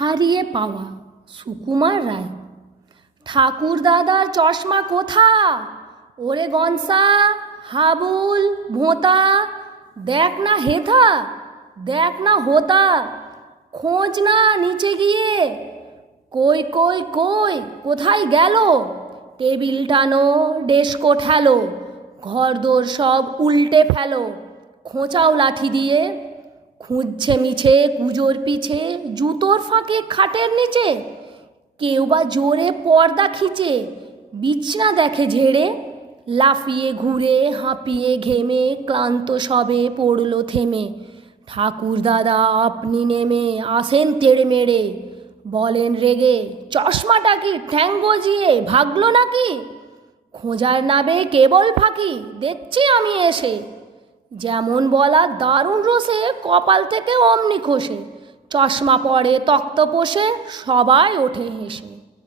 হারিয়ে পাওয়া সুকুমার রায়। ঠাকুর দাদার চশমা কোথা? ওরে গনসা, হাবুল, ভোঁতা, দেখ না হেথা, দেখ না হোতা, খোঁজ না নিচে গিয়ে। কই কই কই, কোথায় গেল? টেবিল টানো, ডেস্কো ঠেলো, ঘরদোর সব উল্টে ফেলো, খোঁচাও লাঠি দিয়ে খুঁজছে মিছে, কুজোর পিছে, জুতোর ফাঁকে খাটের নিচে। কেউ বা জোরে পর্দা খিচে, বিছনা দেখে ঝেড়ে। লাফিয়ে ঘুরে, হাঁপিয়ে ঘেমে, ক্লান্ত সবে পড়ল থেমে। ঠাকুর দাদা, আপনি নেমে আসেন তেড়ে মেরে। বলেন রেগে, চশমাটা কি ঠ্যাং গজিয়ে ভাগলো নাকি? খোঁজার নাবে কেবল ফাঁকি, দেখছি আমি এসে। যেমন বলা দারুণ রোষে কপাল থেকে অমনি খসে, চশমা পরে তক্ত পোষে সবাই ওঠে হেসে।